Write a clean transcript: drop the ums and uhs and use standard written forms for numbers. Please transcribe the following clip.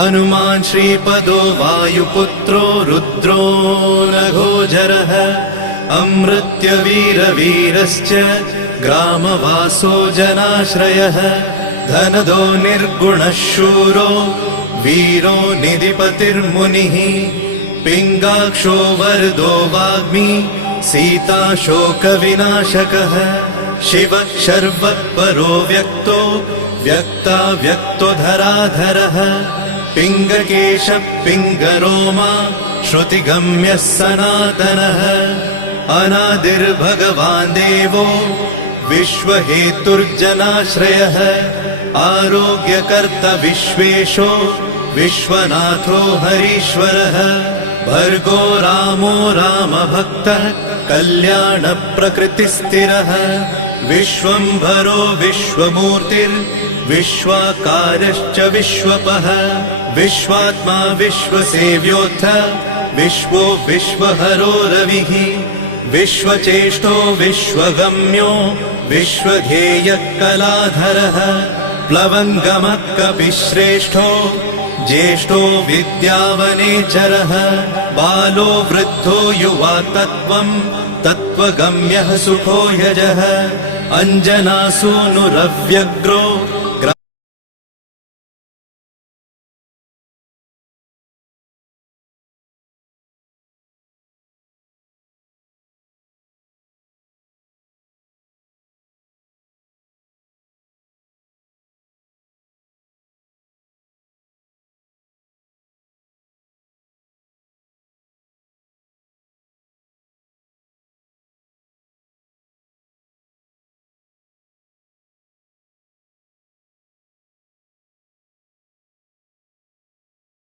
हनुमान् श्रीपदो वायुपुत्रो रुद्रो नघोजरः अमृत्यवीरवीरश्च ग्रामवासो जनाश्रयः धनदो निर्गुणः शूरो वीरो निधिपतिर्मुनिः पिङ्गाक्षो वरदो वाग्मी सीता शोकविनाशकः शिवः शर्वः व्यक्तो व्यक्तो धराधरः पिङ्गकेशः पिङ्गरोमा श्रुतिगम्यः सनातनः अनादिर्भगवान् देवो विश्वहेतुर्जनाश्रयः आरोग्यकर्ता विश्वेशो विश्वनाथो हरीश्वरः भर्गो रामो रामभक्तः कल्याणप्रकृतिस्थिरः विश्वम्भरो विश्वमूर्तिर्विश्वाकारश्च विश्वपः विश्वात्मा विश्वसेव्योऽथ विश्वो विश्वहरो रविः विश्वचेष्टो विश्वगम्यो विश्वध्येयः कलाधरः प्लवङ्गमः कपिश्रेष्ठो ज्येष्ठो विद्यावनेचरः बालो वृद्धो युवा तत्त्वगम्यः सुखो यजः अञ्जनासूनुरव्यग्रो